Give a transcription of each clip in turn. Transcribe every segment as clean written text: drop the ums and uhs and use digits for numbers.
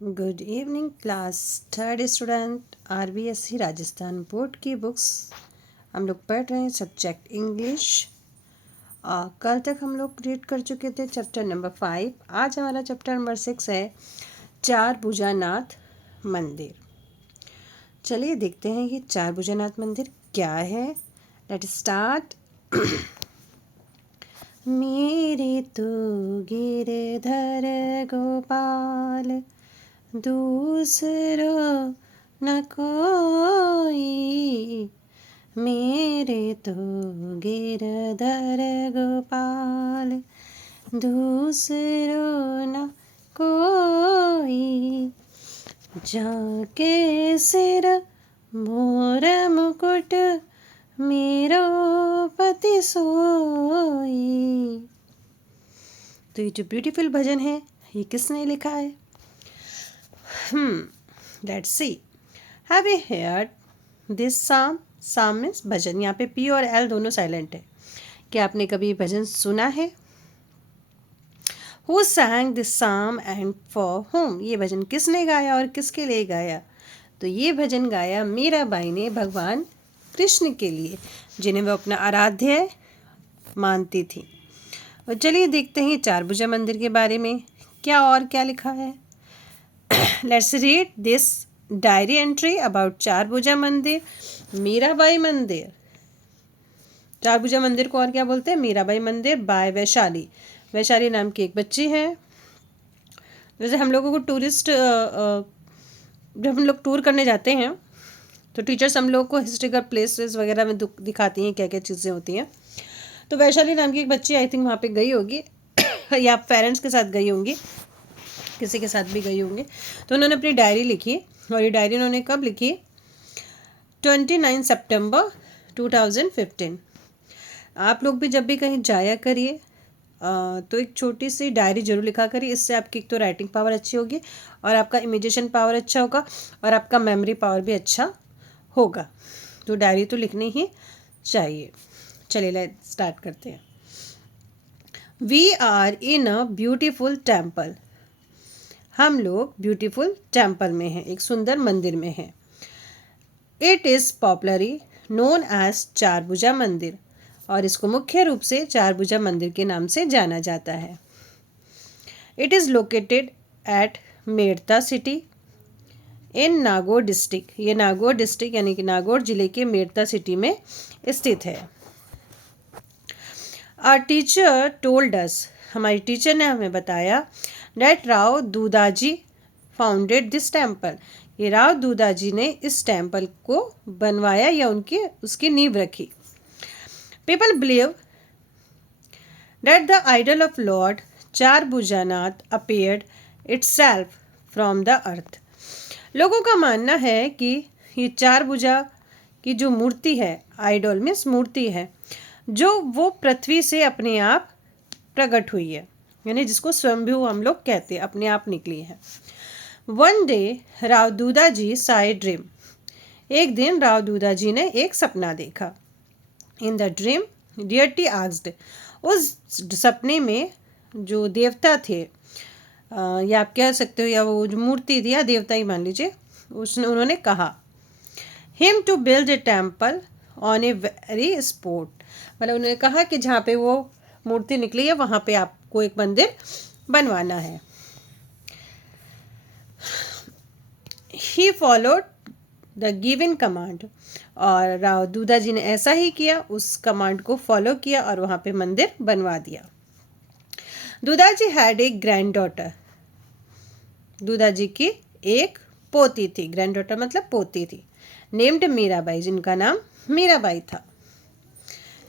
Good evening class third student RBSC Rajasthan board की books हम लोग पढ़ रहे हैं सब्जेक्ट इंग्लिश। कल तक हम लोग रीड कर चुके थे चैप्टर नंबर 5। आज हमारा चैप्टर नंबर 6 है चार भुजानाथ मंदिर। चलिए देखते हैं ये चार भुजानाथ मंदिर क्या है। Let start. मेरे तो गिरधर गोपाल दूसरो न कोई, मेरे तो गिरधर गोपाल दूसरो न कोई, जाके सिर मोर मुकुट मेरो पति सोई। तो ये जो ब्यूटीफुल भजन है ये किसने लिखा है? Let's see. Have you heard this psalm? Psalm means भजन। यहाँ पे P और L दोनों साइलेंट है। क्या आपने कभी भजन सुना है? Who sang this psalm and for whom? ये भजन किसने गाया और किसके लिए गाया? तो ये भजन गाया मीराबाई ने भगवान कृष्ण के लिए, जिन्हें वह अपना आराध्य मानती थी। और चलिए देखते हैं चार भुजा मंदिर के बारे में क्या और क्या लिखा है। Let's read this diary entry about चार भुजा मंदिर, मीराबाई मंदिर। चार भुजा मंदिर को और क्या बोलते हैं? मीराबाई मंदिर बाय वैशाली। वैशाली नाम की एक बच्ची है। जैसे हम लोगों को जब हम लोग टूर करने जाते हैं तो टीचर्स हम लोग को हिस्ट्रिकल प्लेसेस वगैरह में दिखाती हैं क्या क्या चीज़ें होती हैं। तो वैशाली नाम की एक बच्ची आई थिंक वहाँ पे गई होगी या पेरेंट्स के साथ गई होंगी, किसी के साथ भी गई होंगे। तो उन्होंने अपनी डायरी लिखी और ये डायरी उन्होंने कब लिखी? 29 सितंबर 2015। आप लोग भी जब भी कहीं जाया करिए तो एक छोटी सी डायरी जरूर लिखा करिए। इससे आपकी एक तो राइटिंग पावर अच्छी होगी और आपका इमेजिनेशन पावर अच्छा होगा और आपका मेमोरी पावर भी अच्छा होगा। तो डायरी तो लिखनी ही चाहिए। चलिए स्टार्ट करते हैं। We are in a beautiful temple. हम लोग ब्यूटीफुल टेम्पल में हैं, एक सुंदर मंदिर में हैं। It is popularly known as Char Bhuja मंदिर, और इसको मुख्य रूप से चार भुजा मंदिर के नाम से जाना जाता है। It is located at Merta city in Nagaur district. ये नागौर डिस्ट्रिक्ट यानी कि नागौर जिले के मेड़ता सिटी में स्थित है। आवर टीचर टोल्ड अस, हमारी टीचर ने हमें बताया, that Rao Dudaji founded this temple. ये राव दूदाजी ने इस टेम्पल को बनवाया या उसकी नींव रखी। People believe that the idol of lord Charbhujanath appeared itself from the earth. लोगों का मानना है कि ये चार भुजा की जो मूर्ति है, आइडल मीन्स मूर्ति है, जो वो पृथ्वी से अपने आप प्रकट हुई है, यानी जिसको स्वयंभू हम लोग कहते हैं, अपने आप निकली है। वन डे राव दूदाजी सा ए ड्रीम। एक दिन राव दूदाजी ने एक सपना देखा। In the dream deity asked. उस सपने में जो देवता थे, या आप कह सकते हो या वो जो मूर्ति थी या देवता ही मान लीजिए, उन्होंने कहा him to build a temple on a very spot. मतलब उन्होंने कहा कि जहाँ पे वो मूर्ति निकली है वहाँ पे आपको एक मंदिर बनवाना है। He followed the given command. और राव दूदाजी ने ऐसा ही किया, उस कमांड को फॉलो किया और वहाँ पे मंदिर बनवा दिया। Dudaji had a grand daughter. Dudaji की एक पोती थी। ग्रैंड डॉटर मतलब पोती थी। नेम्ड मीराबाई, जिनका नाम मीराबाई था।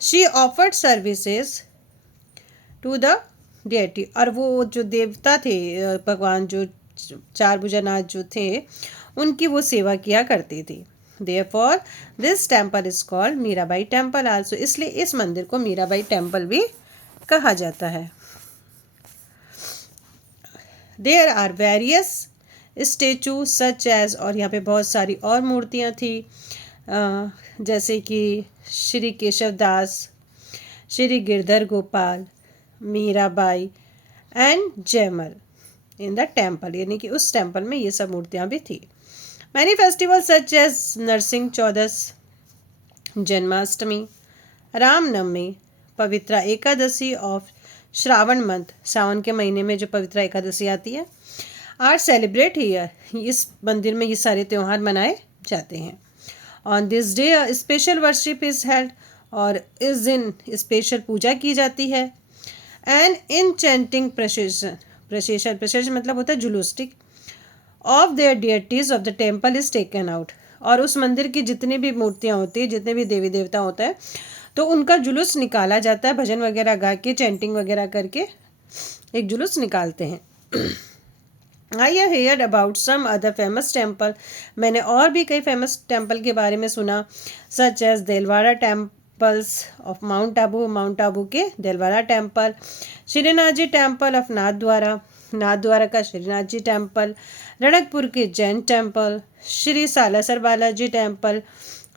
She offered services to the deity. और वो जो देवता थे, भगवान जो चार भुजानाथ जो थे, उनकी वो सेवा किया करती थी। Therefore this temple is called Mirabai temple also. इसलिए इस मंदिर को मीराबाई टेम्पल भी कहा जाता है। There are various statue such as. और यहाँ पे बहुत सारी और मूर्तियाँ थी, जैसे कि Shri Keshav Das, Shri Girdhar Gopal, Mirabai and Jaimal. In the temple, यानी कि उस टेम्पल में ये सब मूर्तियाँ भी थी। Many festival such as Narsingh Chaudas, Janmashtami, Ramnavami, Pavitra Ekadashi of Shravan month, Sawan के महीने में जो पवित्रा एकादशी आती है, आर सेलिब्रेट हियर, इस मंदिर में ये सारे त्यौहार मनाए जाते हैं। On this day special worship is held, और इस दिन स्पेशल पूजा की जाती है। एंड इनचेंटिंग प्रोसेशन मतलब होता है जुलूस, ठीक, of their deities of the temple is taken out, और उस मंदिर की जितनी भी मूर्तियाँ होती है, जितने भी देवी देवता होता है, तो उनका जुलूस निकाला जाता है, भजन वगैरह गा के, चैंटिंग वगैरह करके एक जुलूस निकालते हैं। I have heard about some other famous temple, मैंने और भी कई फेमस टेम्पल के बारे में सुना, such as Dilwara temples of mount Abu, mount Abu के Dilwara temple, Shrinath ji temple of Nathdwara, Nathdwara का श्रीनाथ जी टेम्पल, रणकपुर के जैन टेम्पल, श्री सालासर बालाजी टेम्पल,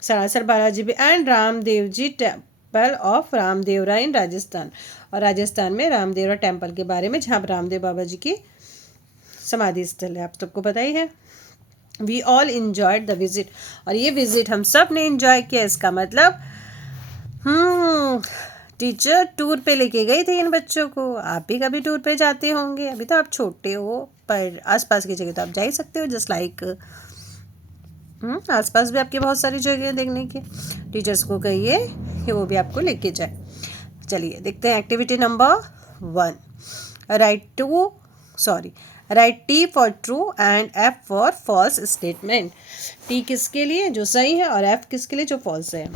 सालासर बालाजी भी, and Ramdev ji temple of Ramdevra in Rajasthan, और राजस्थान में रामदेवरा टेम्पल के बारे में, जहाँ रामदेव बाबा जी की समाधि स्थल है, आप सबको पता ही है। We all enjoyed the visit, और ये विजिट हम सब ने इंजॉय किया। इसका मतलब टीचर टूर पे लेके गई थी इन बच्चों को। आप भी कभी टूर पे जाते होंगे, अभी तो आप छोटे हो, पर आसपास की जगह तो आप जा ही सकते हो, जस्ट लाइक आसपास भी आपके बहुत सारी जगह देखने की। टीचर्स को कहिए कि वो भी आपको लेके जाए। चलिए देखते हैं activity number 1। Write T for true and F for false statement. T किसके लिए, जो सही है, और एफ किसके लिए, जो फॉल्स है।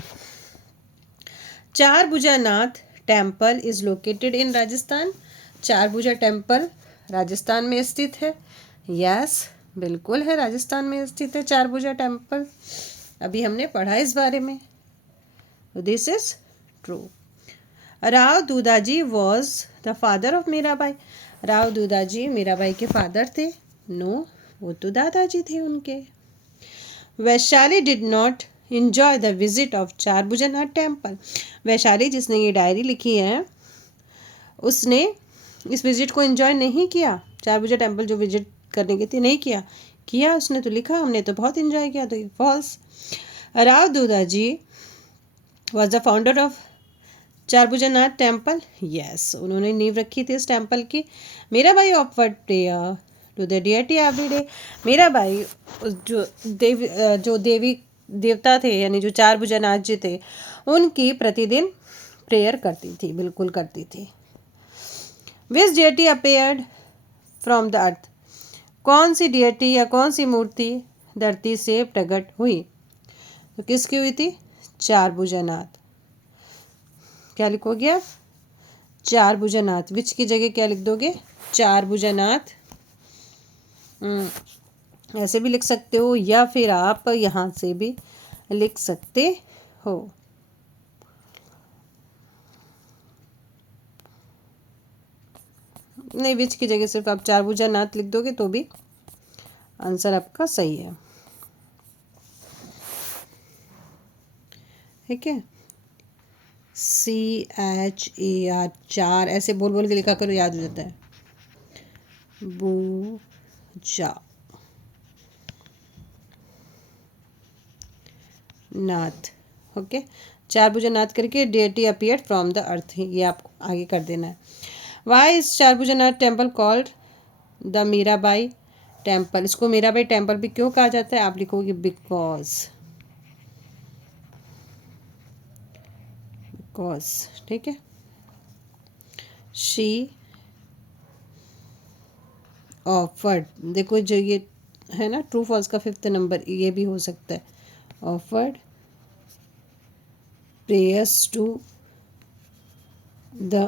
Charbhujanath temple is located in Rajasthan, Charbhuja temple Rajasthan में स्थित है। यस, बिल्कुल है, राजस्थान में स्थित है चारभुजा टेम्पल, अभी हमने पढ़ा इस बारे में। This is true. Rao Dudhaji was the father of Mirabai, Rao Dudhaji Mirabai के फादर थे। नो, वो तो दादाजी थे उनके। Vaishali did not enjoy the visit of Charbhujanath temple, Vaishali जिसने ये डायरी लिखी है, उसने इस विजिट को एंजॉय नहीं किया। चारभुजा टेम्पल जो विजिट करने की थी, नहीं किया उसने तो लिखा हमने तो बहुत एंजॉय किया, तो ये false. Rao Dudhaji was the founder of Charbhujanath temple, yes, उन्होंने नींव रखी थी इस टेम्पल की। Mirabai offered prayer to the deity every day, Mirabai जो देवी देवता थे, यानी जो चारभुजानाथ जी थे, उनकी प्रतिदिन प्रेयर करती थी, बिल्कुल करती थी। Which deity appeared from the earth, कौन सी डियटी या कौन सी मूर्ति धरती से प्रकट हुई, तो किसकी हुई थी, चारभुजानाथ। क्या लिखोगे आप, चारभुजानाथ। विच की जगह क्या लिख दोगे, चारभुजानाथ। ऐसे भी लिख सकते हो, या फिर आप यहाँ से भी लिख सकते हो। नहीं, विच की जगह सिर्फ आप चारभुजानाथ लिख दोगे तो भी आंसर आपका सही है। ठीक है, CHAR, चार ऐसे बोल बोल के लिखा करो, याद हो जाता है। भुजा नाथ, ओके, चारभुजानाथ करके deity appeared from the earth, ये आपको आगे कर देना है। Why is Charbhujanath temple called the Mirabai temple, इसको मीराबाई टेम्पल भी क्यों कहा जाता है, आप लिखोगे बिकॉज, ठीक है। शी ऑफर्ड, देखो जो ये है ना ट्रू फॉल्स का 5th नंबर, ये भी हो सकता है। Offered prayers to the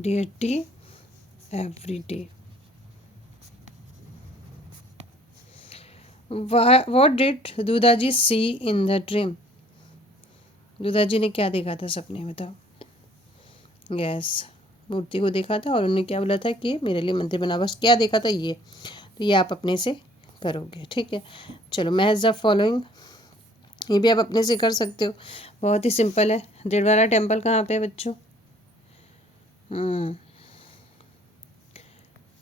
deity every day. What did Dudhaji see in the dream, Dudhaji ने क्या देखा था सपने में, बताओ। यस, मूर्ति को देखा था, और उन्होंने क्या बोला था कि मेरे लिए मंदिर बना, बस क्या देखा था ये, तो ये आप अपने से करोगे। ठीक है, चलो, मैच द फॉलोइंग ये भी आप अपने से कर सकते हो, बहुत ही सिंपल है। दिलवारा टेम्पल कहाँ पे है बच्चों?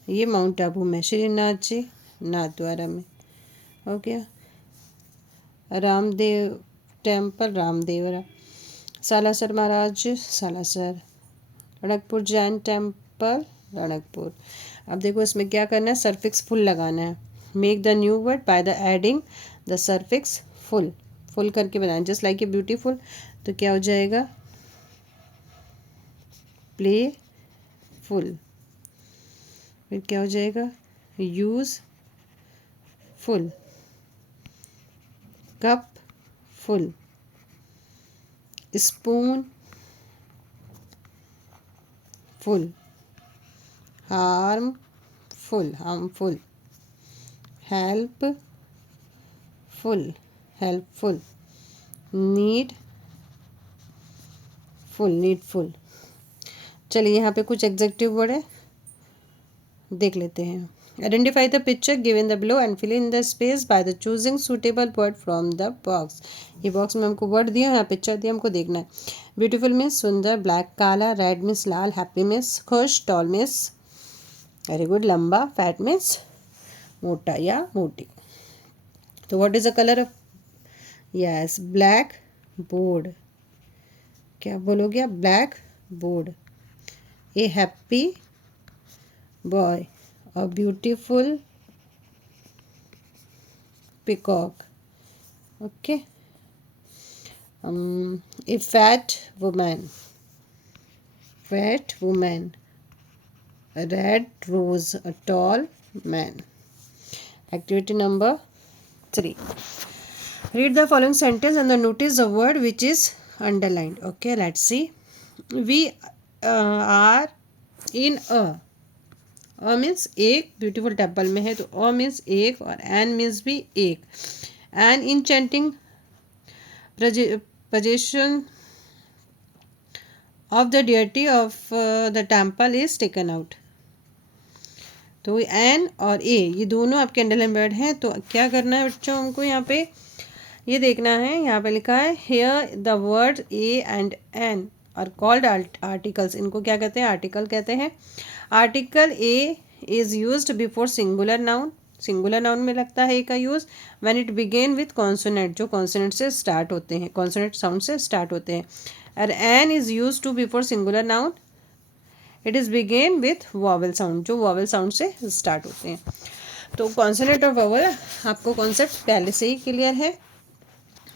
ये माउंट आबू में, श्रीनाथ जी नाथद्वारा में। ओके, रामदेव टेम्पल रामदेवरा, सालासर महाराज सालासर, रणकपुर जैन टेम्पल रणकपुर। अब देखो इसमें क्या करना है, सरफिक्स फुल लगाना है। Make the new word by the adding the suffix full, full करके बनाए, जस्ट लाइक ए ब्यूटीफुल। तो क्या हो जाएगा, प्ले फुल। फिर क्या हो जाएगा, use full, cup full, spoon full, harmful, helpful, needful. चलिए यहाँ पे कुछ एग्जेक्टिव वर्ड है, देख लेते हैं। Identify the picture given the below and fill in the space by the choosing suitable word from the box. ये बॉक्स में हमको वर्ड दिया, यहाँ पिक्चर दिया, हमको देखना है। ब्यूटीफुल मीन्स सुंदर, ब्लैक काला, रेड मीन्स लाल, हैप्पी मीन्स खुश, टॉल मीन्स वेरी गुड, लंबा, फैट मीन्स मोटा या मोटी। तो what is the colour of, yes black board. क्या बोलोगे आप, black board. A happy boy, a beautiful peacock. Okay. A fat woman, a red rose, a tall man. Activity number 3. Read the following sentence and then notice the word which is underlined. Okay, let's see. We are in a means एक beautiful temple में है, तो a means एक और N means भी एक। An enchanting position of the deity of the temple is taken out. तो an और ए ये दोनों आपके अंडरलाइन वर्ड हैं। तो क्या करना है बच्चों, हमको यहाँ पे ये देखना है, यहाँ पे लिखा है here the word a and an are called articles. इनको क्या कहते हैं, आर्टिकल कहते हैं। Article a is used before singular noun, singular noun में लगता है ए का use. When it begin with consonant, जो कॉन्सोनेंट से स्टार्ट होते हैं, कॉन्सोनेंट साउंड से स्टार्ट होते हैं। और an is use to before singular noun, it is begin with vowel sound, जो वॉवल साउंड से स्टार्ट होते हैं। तो कॉन्सोनेंट और वॉवल आपको कॉन्सेप्ट पहले से ही क्लियर है,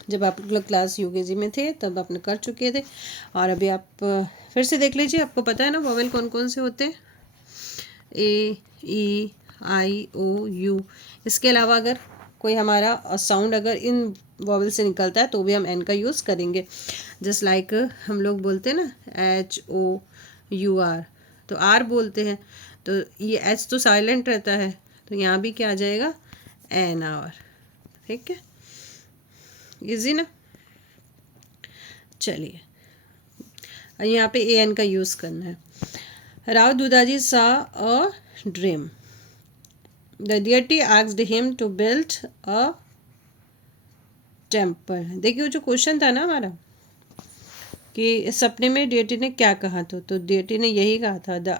जब आप लोग क्लास यूकेजी में थे तब आपने कर चुके थे। और अभी आप फिर से देख लीजिए, आपको पता है ना वॉवल कौन कौन से होते हैं, ए ई आई ओ यू। इसके अलावा अगर कोई हमारा साउंड अगर इन वॉवल से निकलता है तो भी हम एन का यूज़ करेंगे। जस्ट लाइक हम लोग बोलते हैं ना एच ओ यू आर, तो आर बोलते हैं, तो ये एच तो साइलेंट रहता है, तो यहाँ भी क्या आ जाएगा, एन आर। ठीक है, इजी ना। चलिए यहाँ पे ए एन का यूज़ करना है। Rao Dudaji saw a dream, the deity asked him to build a temple. देखिए जो क्वेश्चन था ना हमारा कि सपने में डियटी ने क्या कहा था, तो डियटी ने यही कहा था, the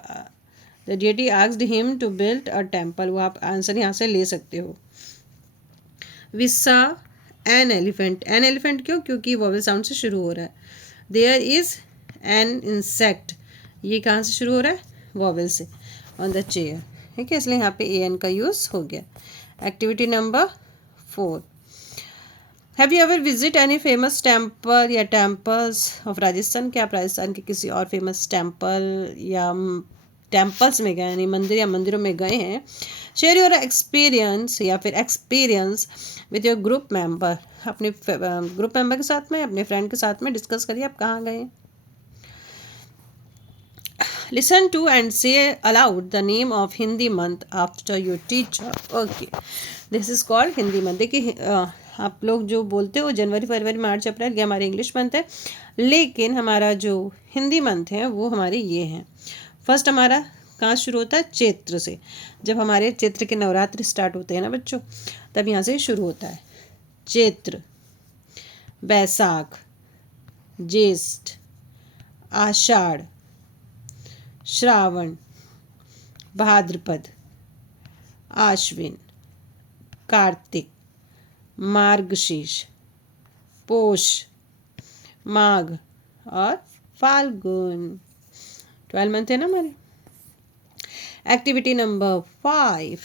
deity asked him to build a temple. वो आप आंसर यहाँ से ले सकते हो। We saw an elephant, an elephant क्यों, क्योंकि वॉवल साउंड से शुरू हो रहा है। देयर इज एन इंसेक्ट, ये कहाँ से शुरू हो रहा है, वॉवल से, ऑन द चेयर। ठीक है, इसलिए यहाँ पे ए एन का यूज़ हो गया। Activity number 4, have you ever visit any famous temple या टेम्पल्स ऑफ राजस्थान। क्या आप राजस्थान के किसी और फेमस टेम्पल या टेम्पल्स में गए, यानी मंदिर या मंदिरों में गए हैं। शेयर योर एक्सपीरियंस या फिर experience with your group member, अपने ग्रुप मेंबर के साथ में, अपने फ्रेंड के साथ में डिस्कस करिए आप कहाँ गए। लिसन टू एंड से allowed the name of Hindi month after your teacher. Okay, this is called Hindi month. देखिए आप लोग जो बोलते हो जनवरी फरवरी मार्च अप्रैल, ये हमारे इंग्लिश मंथ है, लेकिन हमारा जो हिंदी मंथ है वो हमारे ये हैं। फर्स्ट हमारा कहाँ शुरू होता है, चैत्र से। जब हमारे चैत्र के नवरात्र स्टार्ट होते हैं ना बच्चों, तब यहाँ से शुरू होता है चैत्र। बैसाख, ज्येष्ठ, आषाढ़, श्रावण, भाद्रपद, आश्विन, कार्तिक, मार्गशीर्ष, पोष, माघ और फाल्गुन। 12 मंथ है ना हमारे। Activity number 5,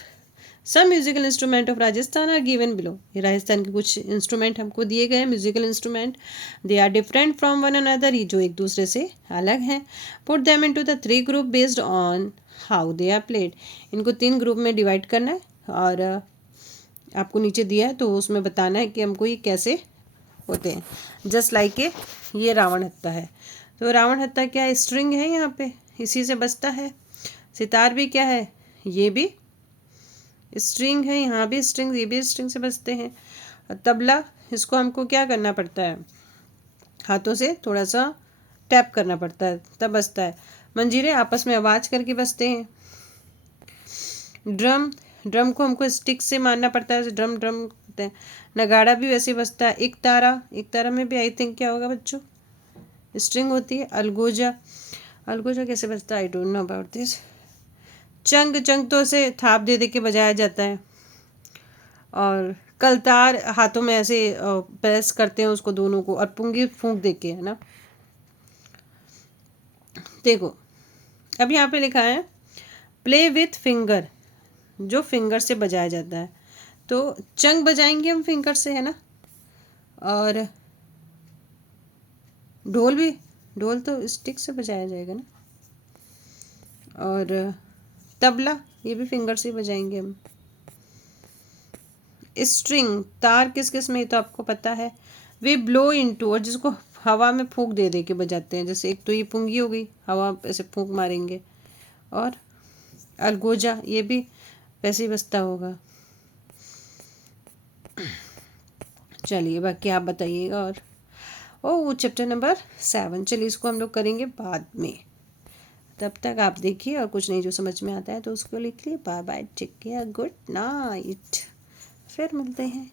some musical instrument of Rajasthan are given below. ये राजस्थान के कुछ इंस्ट्रूमेंट हमको दिए गए हैं, musical instrument. They are different from one another, ये जो एक दूसरे से अलग हैं। Put them into the 3 group based on how they are played. इनको 3 ग्रुप में डिवाइड करना है और आपको नीचे दिया है तो उसमें बताना है कि हमको ये कैसे होते हैं। जस्ट लाइक ये रावण हत्ता है, तो रावण हत्ता क्या है, स्ट्रिंग है यहाँ पे, इसी से बजता है। सितार भी क्या है, ये भी स्ट्रिंग है, यहाँ भी स्ट्रिंग, ये भी स्ट्रिंग से बजते हैं। तबला, इसको हमको क्या करना पड़ता है, हाथों से थोड़ा सा टैप करना पड़ता है तब बजता है। मंजीरे आपस में आवाज करके बजते हैं। ड्रम, ड्रम को हमको स्टिक से मारना पड़ता है, ड्रम ड्रम कहते हैं। नगाड़ा भी वैसे बजता है। एक तारा, एक तारा में भी आई थिंक क्या होगा बच्चों, स्ट्रिंग होती है। अलगोजा, अलगोजा कैसे बजता है, I don't know about this. चंग, चंग तो उसे थाप दे दे के बजाया जाता है। और कलतार हाथों में ऐसे प्रेस करते हैं उसको दोनों को, और पुंगी फूंक दे के, है ना। देखो अब यहाँ पे लिखा है प्ले विथ फिंगर, जो फिंगर से बजाया जाता है। तो चंग बजाएंगे हम फिंगर से, है ना। और ढोल भी, ढोल तो स्टिक से बजाया जाएगा ना। और तबला, ये भी फिंगर से बजाएंगे हम। स्ट्रिंग, तार किस किस में, तो आपको पता है। वे ब्लो इनटू, और जिसको हवा में फूंक दे दे के बजाते हैं। जैसे एक तो ये पुंगी हो गई, हवा ऐसे फूंक मारेंगे। और अलगोजा, ये भी वैसे ही बजता होगा। चलिए बाकी आप बताइएगा। और वो चैप्टर नंबर 7, चलिए इसको हम लोग करेंगे बाद में। तब तक आप देखिए, और कुछ नहीं जो समझ में आता है तो उसको लिख लिए। Bye bye, take care, good night, फिर मिलते हैं।